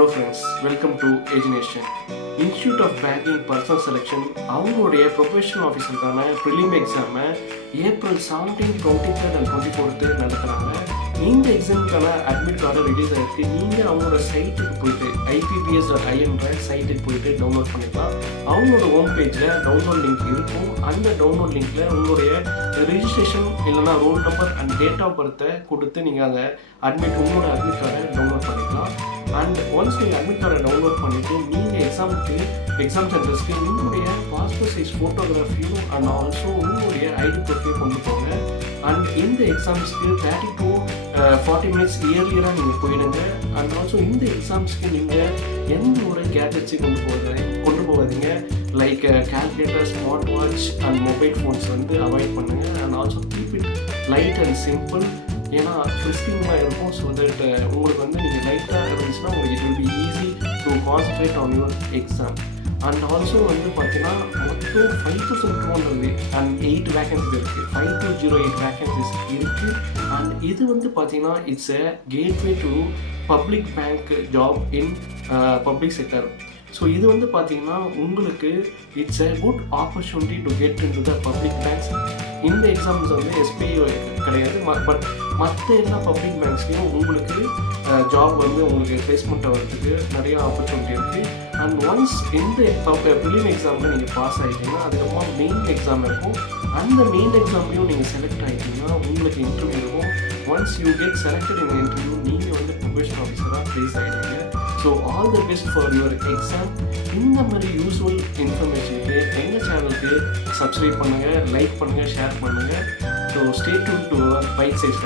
Hello friends, welcome to Education. Institute of Banking Personal Selection அவங்களுடைய professional ஆஃபீஸருக்கான prelim எக்ஸாமை April 17, 23 and 24 நடத்துகிறாங்க. இந்த எக்ஸாமுக்கான admit card release ஆகிருக்கு. நீங்கள் அவங்களோட சைட்டுக்கு போயிட்டு IBPS.in சைட்டுக்கு போயிட்டு டவுன்லோட் பண்ணிக்கலாம். அவங்களோட ஹோம் பேஜில் டவுன்லோட் லிங்க் இருக்கும். அந்த டவுன்லோட் லிங்க்கில் உங்களுடைய ரிஜிஸ்ட்ரேஷன் இல்லைனா roll number and date of பர்த்தை கொடுத்து நீங்கள் அதை உங்களோட அட்மிட் கார்டை டவுன்லோட் பண்ணிக்கலாம். அண்ட் ஒன்ஸ் நீங்கள் அட்மிட் கார்டை டவுன்லோட் பண்ணிவிட்டு நீங்கள் எக்ஸாம் சென்டர்ஸ்க்கு உங்களுடைய பாஸ்போர்ட் சைஸ் ஃபோட்டோகிராஃபியும் அண்ட் ஆல்சோ உங்களுடைய ஐடி ப்ரூஃபையும் கொண்டு போங்க. அண்ட் இந்த எக்ஸாம்ஸ்க்கு 30 to 40 minutes இயர்லியராக நீங்கள் போயிடுங்க. அண்ட் ஆல்சோ இந்த எக்ஸாம்ஸ்க்கு நீங்கள் எந்த ஒரு கேட்ஜெட்ஸையும் கொண்டு போகாதீங்க. Like calculator, smart watch and mobile phones avoid பண்ணுங்கள். And also keep it light and simple. ஏன்னா ஃப்ரிஸ்கிங்காக இருக்கும். ஸோ தட் உங்களுக்கு நீங்கள் லைட்டாக இருந்துச்சுன்னா உங்களுக்கு it will be easy to concentrate on your exam. And also பார்த்தீங்கன்னா மொத்தம் 5208 வேகன்சிஸ் இருக்குது. 5208 வேகன்சிஸ் இருக்குது. அண்ட் இது பார்த்தீங்கன்னா it's a gateway to public bank job in public sector. So இது பார்த்தீங்கன்னா உங்களுக்கு it's a good opportunity to get in to the public banks. இந்த எக்ஸாம்ஸ் SPO கிடையாது. பட் மற்ற எல்லா பப்ளிக் பேங்க்ஸ்லையும் உங்களுக்கு ஜாப் உங்களுக்கு பிளேஸ்மெண்ட் ஆகிறதுக்கு நிறைய ஆப்பர்ச்சுனிட்டி இருக்குது. அண்ட் ஒன்ஸ் இந்த ப்ரிலிம் எக்ஸாமில் நீங்கள் பாஸ் ஆகிட்டீங்கன்னா அதுக்கப்புறமா மெயின் எக்ஸாம் இருக்கும். அந்த மெயின் எக்ஸாம்லையும் நீங்கள் செலக்ட் ஆகிட்டீங்கன்னா உங்களுக்கு இன்டர்வியூ இருக்கும். Once you get selected in interview நீங்கள் ப்ரொஃபஷனல் ஆஃபீஸராக ப்ளேஸ் ஆகிட்டீங்க. So all the best for your exam. இந்த மாதிரி யூஸ்ஃபுல் இன்ஃபர்மேஷனுக்கு எங்கள் சேனலுக்கு சப்ஸ்கிரைப் பண்ணுங்கள், லைக் பண்ணுங்கள், ஷேர் பண்ணுங்கள். So stay tune to Byte-Sized.